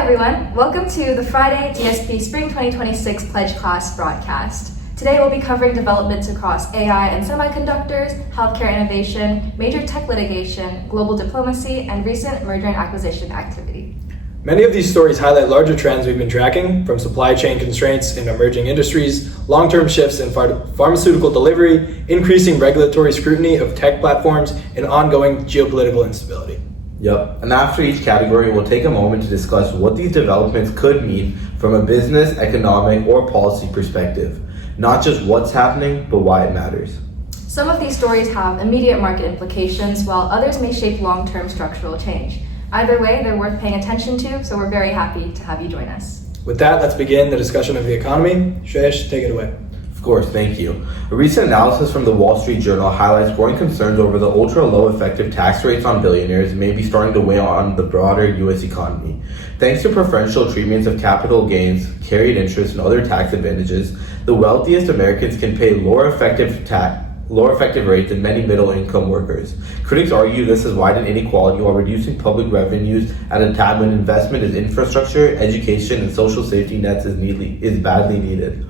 Hi everyone, welcome to the Friday DSP Spring 2026 Pledge Class broadcast. Today we'll be covering developments across AI and semiconductors, healthcare innovation, major tech litigation, global diplomacy, and recent merger and acquisition activity. Many of these stories highlight larger trends we've been tracking, from supply chain constraints in emerging industries, long-term shifts in pharmaceutical delivery, increasing regulatory scrutiny of tech platforms, and ongoing geopolitical instability. Yep, and after each category, we'll take a moment to discuss what these developments could mean from a business, economic, or policy perspective. Not just what's happening, but why it matters. Some of these stories have immediate market implications, while others may shape long-term structural change. Either way, they're worth paying attention to, so we're very happy to have you join us. With that, let's begin the discussion of the economy. Shreyash, take it away. Of course, thank you. A recent analysis from the Wall Street Journal highlights growing concerns over the ultra-low effective tax rates on billionaires may be starting to weigh on the broader U.S. economy. Thanks to preferential treatments of capital gains, carried interest, and other tax advantages, the wealthiest Americans can pay lower effective rates than many middle-income workers. Critics argue this has widened inequality while reducing public revenues at a time when investment in infrastructure, education, and social safety nets is badly needed.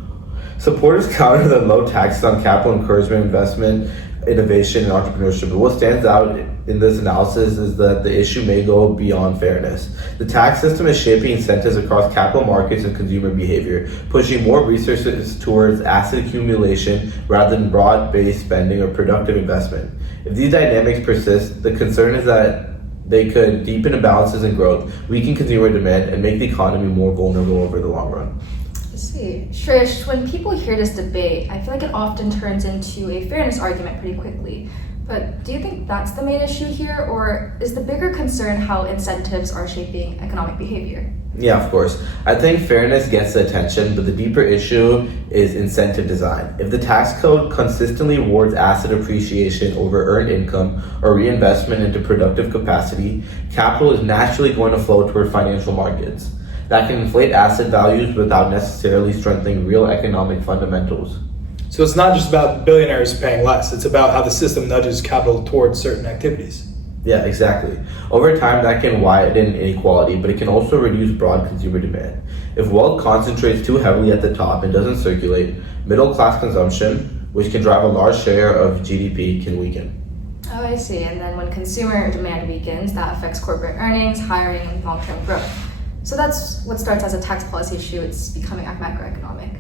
Supporters counter that low taxes on capital encouragement, investment, innovation, and entrepreneurship. But what stands out in this analysis is that the issue may go beyond fairness. The tax system is shaping incentives across capital markets and consumer behavior, pushing more resources towards asset accumulation rather than broad-based spending or productive investment. If these dynamics persist, the concern is that they could deepen imbalances in growth, weaken consumer demand, and make the economy more vulnerable over the long run. Shreyash, when people hear this debate, I feel like it often turns into a fairness argument pretty quickly. But do you think that's the main issue here, or is the bigger concern how incentives are shaping economic behavior? Yeah, of course. I think fairness gets the attention, but the deeper issue is incentive design. If the tax code consistently rewards asset appreciation over earned income or reinvestment into productive capacity, capital is naturally going to flow toward financial markets. That can inflate asset values without necessarily strengthening real economic fundamentals. So it's not just about billionaires paying less, it's about how the system nudges capital towards certain activities. Yeah, exactly. Over time, that can widen inequality, but it can also reduce broad consumer demand. If wealth concentrates too heavily at the top and doesn't circulate, middle-class consumption, which can drive a large share of GDP, can weaken. Oh, I see. And then when consumer demand weakens, that affects corporate earnings, hiring, and long-term growth. So that's what starts as a tax policy issue. It's becoming macroeconomic.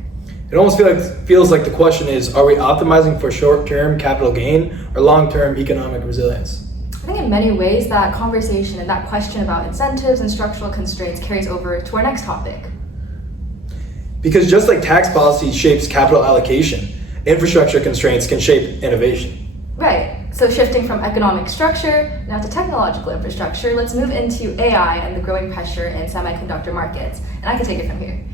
It almost feels like the question is, are we optimizing for short-term capital gain or long-term economic resilience? I think in many ways that conversation and that question about incentives and structural constraints carries over to our next topic. Because just like tax policy shapes capital allocation, infrastructure constraints can shape innovation. Right. So shifting from economic structure now to technological infrastructure, let's move into AI and the growing pressure in semiconductor markets. And I can take it from here.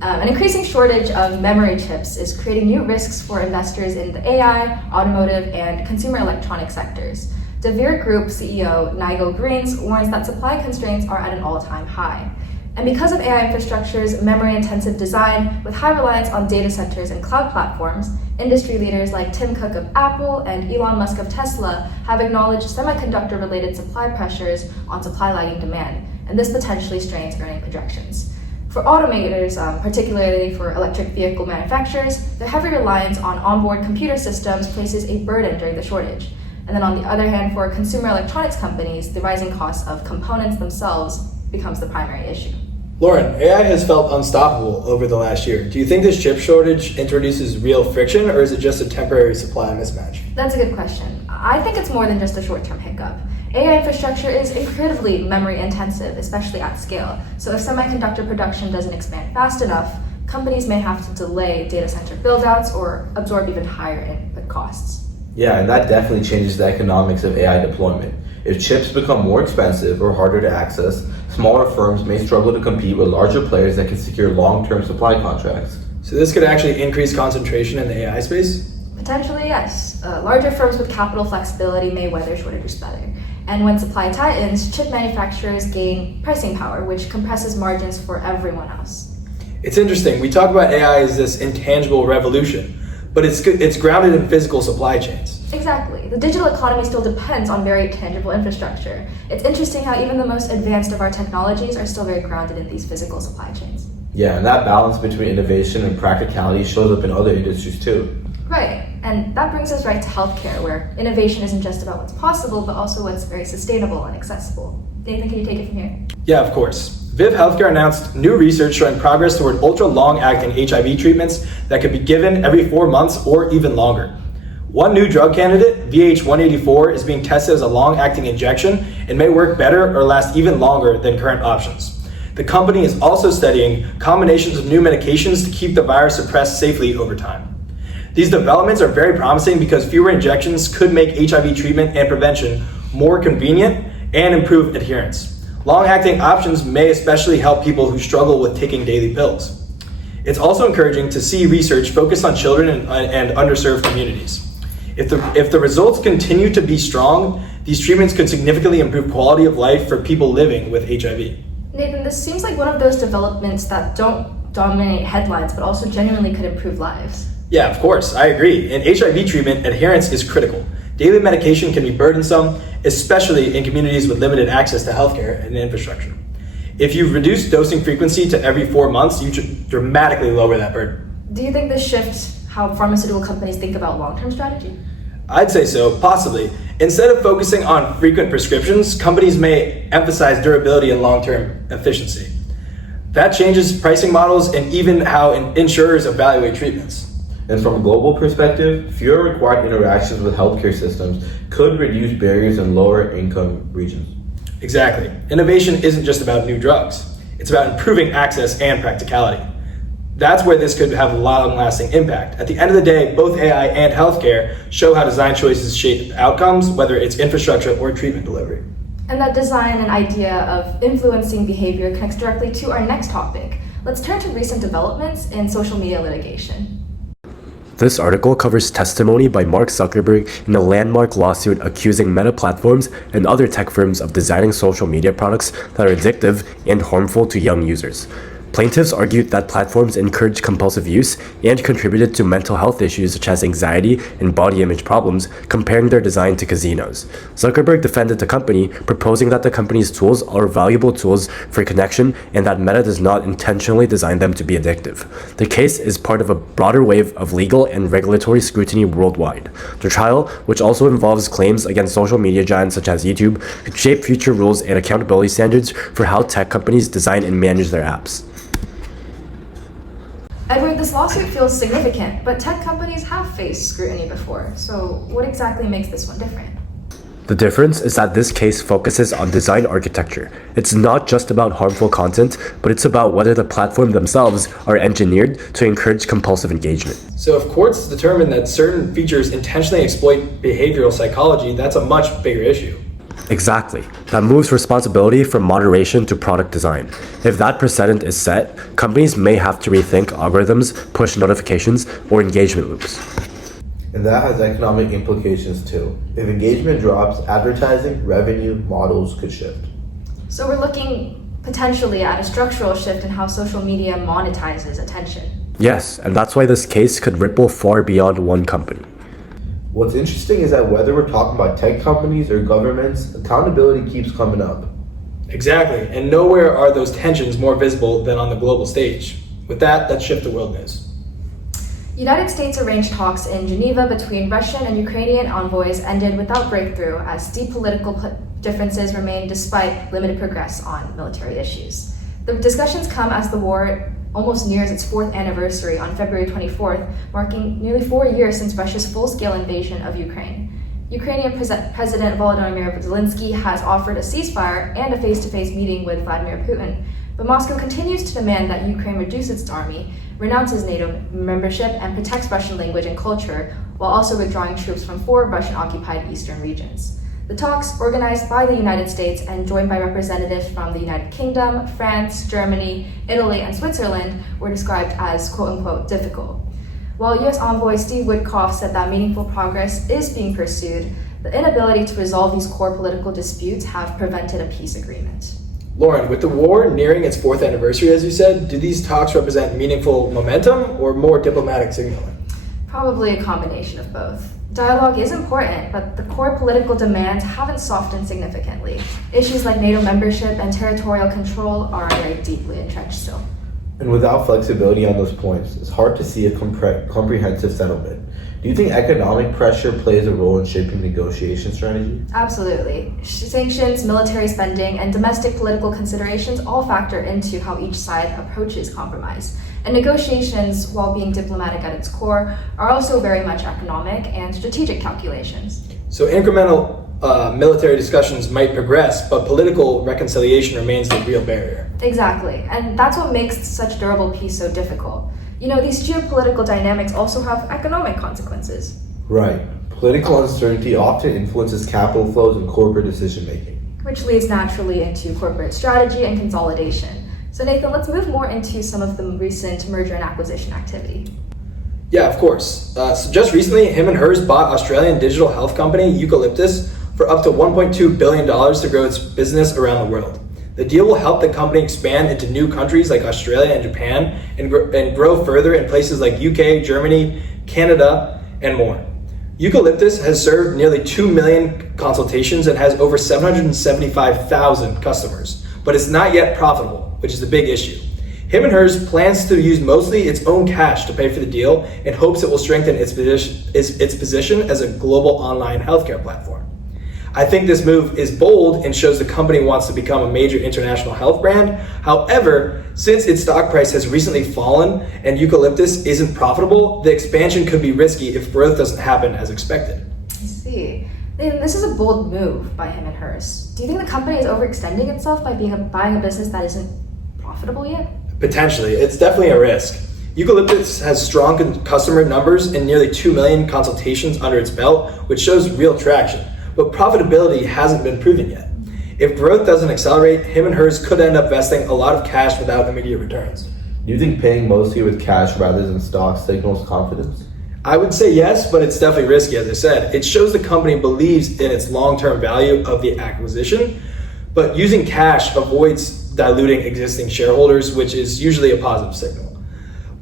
An increasing shortage of memory chips is creating new risks for investors in the AI, automotive, and consumer electronic sectors. DeVere Group CEO Nigel Greens warns that supply constraints are at an all-time high. And because of AI infrastructure's memory-intensive design, with high reliance on data centers and cloud platforms, industry leaders like Tim Cook of Apple and Elon Musk of Tesla have acknowledged semiconductor-related supply pressures on supply lagging demand, and this potentially strains earning projections. For automakers, particularly for electric vehicle manufacturers, their heavy reliance on onboard computer systems places a burden during the shortage. And then on the other hand, for consumer electronics companies, the rising cost of components themselves becomes the primary issue. Lauren, AI has felt unstoppable over the last year. Do you think this chip shortage introduces real friction, or is it just a temporary supply mismatch? That's a good question. I think it's more than just a short-term hiccup. AI infrastructure is incredibly memory intensive, especially at scale. So if semiconductor production doesn't expand fast enough, companies may have to delay data center build-outs or absorb even higher input costs. Yeah, and that definitely changes the economics of AI deployment. If chips become more expensive or harder to access, smaller firms may struggle to compete with larger players that can secure long-term supply contracts. So this could actually increase concentration in the AI space? Potentially, yes. Larger firms with capital flexibility may weather shortages better. And when supply tightens, chip manufacturers gain pricing power, which compresses margins for everyone else. It's interesting. We talk about AI as this intangible revolution, but it's grounded in physical supply chains. Exactly. the digital economy still depends on very tangible infrastructure. It's interesting how even the most advanced of our technologies are still very grounded in these physical supply chains. Yeah, and that balance between innovation and practicality shows up in other industries too. Right, and that brings us right to healthcare, where innovation isn't just about what's possible, but also what's very sustainable and accessible. Nathan, can you take it from here? Yeah, of course. Viv Healthcare announced new research showing progress toward ultra-long-acting HIV treatments that could be given every 4 months or even longer. One new drug candidate, VH184, is being tested as a long-acting injection and may work better or last even longer than current options. The company is also studying combinations of new medications to keep the virus suppressed safely over time. These developments are very promising because fewer injections could make HIV treatment and prevention more convenient and improve adherence. Long-acting options may especially help people who struggle with taking daily pills. It's also encouraging to see research focused on children and underserved communities. If the results continue to be strong, these treatments could significantly improve quality of life for people living with HIV. Nathan, this seems like one of those developments that don't dominate headlines, but also genuinely could improve lives. Yeah, of course, I agree. In HIV treatment, adherence is critical. Daily medication can be burdensome, especially in communities with limited access to healthcare and infrastructure. If you reduce dosing frequency to every 4 months, you dramatically lower that burden. Do you think this shifts how pharmaceutical companies think about long-term strategy? I'd say so, possibly. Instead of focusing on frequent prescriptions, companies may emphasize durability and long-term efficiency. That changes pricing models and even how insurers evaluate treatments. And from a global perspective, fewer required interactions with healthcare systems could reduce barriers in lower income regions. Exactly. Innovation isn't just about new drugs. It's about improving access and practicality. That's where this could have a long-lasting impact. At the end of the day, both AI and healthcare show how design choices shape outcomes, whether it's infrastructure or treatment delivery. And that design and idea of influencing behavior connects directly to our next topic. Let's turn to recent developments in social media litigation. This article covers testimony by Mark Zuckerberg in a landmark lawsuit accusing Meta platforms and other tech firms of designing social media products that are addictive and harmful to young users. Plaintiffs argued that platforms encouraged compulsive use and contributed to mental health issues such as anxiety and body image problems, comparing their design to casinos. Zuckerberg defended the company, proposing that the company's tools are valuable tools for connection and that Meta does not intentionally design them to be addictive. The case is part of a broader wave of legal and regulatory scrutiny worldwide. The trial, which also involves claims against social media giants such as YouTube, could shape future rules and accountability standards for how tech companies design and manage their apps. Edward, this lawsuit feels significant, but tech companies have faced scrutiny before, so what exactly makes this one different? The difference is that this case focuses on design architecture. It's not just about harmful content, but it's about whether the platform themselves are engineered to encourage compulsive engagement. So if courts determine that certain features intentionally exploit behavioral psychology, that's a much bigger issue. Exactly. That moves responsibility from moderation to product design. If that precedent is set, companies may have to rethink algorithms, push notifications, or engagement loops. And that has economic implications too. If engagement drops, advertising revenue models could shift. So we're looking potentially at a structural shift in how social media monetizes attention. Yes, and that's why this case could ripple far beyond one company. What's interesting is that whether we're talking about tech companies or governments, accountability keeps coming up. Exactly, and nowhere are those tensions more visible than on the global stage. With that, let's shift to world news. United States arranged talks in Geneva between Russian and Ukrainian envoys ended without breakthrough as deep political differences remain despite limited progress on military issues. The discussions come as the war almost nears its 4th anniversary on February 24th, marking nearly 4 years since Russia's full-scale invasion of Ukraine. Ukrainian President Volodymyr Zelensky has offered a ceasefire and a face-to-face meeting with Vladimir Putin, but Moscow continues to demand that Ukraine reduce its army, renounces NATO membership, and protects Russian language and culture, while also withdrawing troops from 4 Russian-occupied eastern regions. The talks, organized by the United States and joined by representatives from the United Kingdom, France, Germany, Italy, and Switzerland, were described as quote-unquote difficult. While U.S. envoy Steve Witkoff said that meaningful progress is being pursued, the inability to resolve these core political disputes have prevented a peace agreement. Lauren, with the war nearing its 4th anniversary, as you said, do these talks represent meaningful momentum or more diplomatic signaling? Probably a combination of both. Dialogue is important, but the core political demands haven't softened significantly. Issues like NATO membership and territorial control are very deeply entrenched still. And without flexibility on those points, it's hard to see a comprehensive settlement. Do you think economic pressure plays a role in shaping negotiation strategy? Absolutely. Sanctions, military spending, and domestic political considerations all factor into how each side approaches compromise. And negotiations, while being diplomatic at its core, are also very much economic and strategic calculations. So incremental military discussions might progress, but political reconciliation remains the real barrier. Exactly, and that's what makes such durable peace so difficult. These geopolitical dynamics also have economic consequences. Right. Political uncertainty often influences capital flows and corporate decision making, which leads naturally into corporate strategy and consolidation. So Nathan, let's move more into some of the recent merger and acquisition activity. Yeah, of course. So just recently, him and hers bought Australian digital health company Eucalyptus for up to $1.2 billion to grow its business around the world. The deal will help the company expand into new countries like Australia and Japan and grow further in places like UK, Germany, Canada, and more. Eucalyptus has served nearly 2 million consultations and has over 775,000 customers, but it's not yet profitable, which is the big issue. Him and hers plans to use mostly its own cash to pay for the deal and hopes it will strengthen its position as a global online healthcare platform. I think this move is bold and shows the company wants to become a major international health brand. However, since its stock price has recently fallen and Eucalyptus isn't profitable, the expansion could be risky if growth doesn't happen as expected. I see. This is a bold move by him and hers. Do you think the company is overextending itself by buying a business that isn't profitable yet? Potentially. It's definitely a risk. Eucalyptus has strong customer numbers and nearly 2 million consultations under its belt, which shows real traction. But profitability hasn't been proven yet. If growth doesn't accelerate, him and hers could end up vesting a lot of cash without immediate returns. Do you think paying mostly with cash rather than stock signals confidence? I would say yes, but it's definitely risky, as I said. It shows the company believes in its long-term value of the acquisition, but using cash avoids diluting existing shareholders, which is usually a positive signal.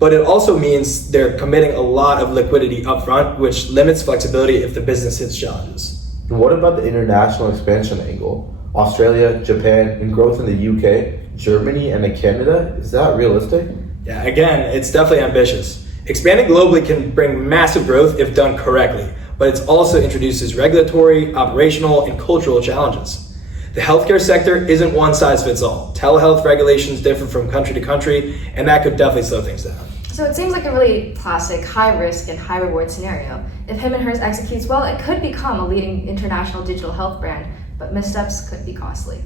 But it also means they're committing a lot of liquidity upfront, which limits flexibility if the business hits challenges. And what about the international expansion angle? Australia, Japan, and growth in the UK, Germany, and in Canada, is that realistic? Yeah, again, it's definitely ambitious. Expanding globally can bring massive growth if done correctly, but it also introduces regulatory, operational, and cultural challenges. The healthcare sector isn't one size fits all. Telehealth regulations differ from country to country, and that could definitely slow things down. So it seems like a really classic high risk and high reward scenario. If him and hers executes well, it could become a leading international digital health brand, but missteps could be costly.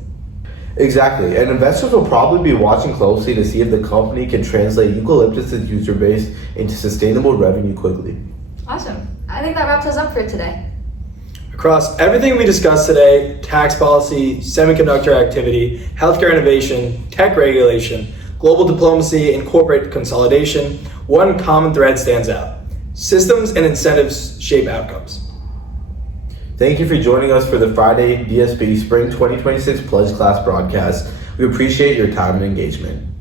Exactly, and investors will probably be watching closely to see if the company can translate Eucalyptus' user base into sustainable revenue quickly. Awesome. I think that wraps us up for today. Across everything we discussed today, tax policy, semiconductor activity, healthcare innovation, tech regulation, global diplomacy, and corporate consolidation, one common thread stands out. Systems and incentives shape outcomes. Thank you for joining us for the Friday DSP Spring 2026 Pledge Class broadcast. We appreciate your time and engagement.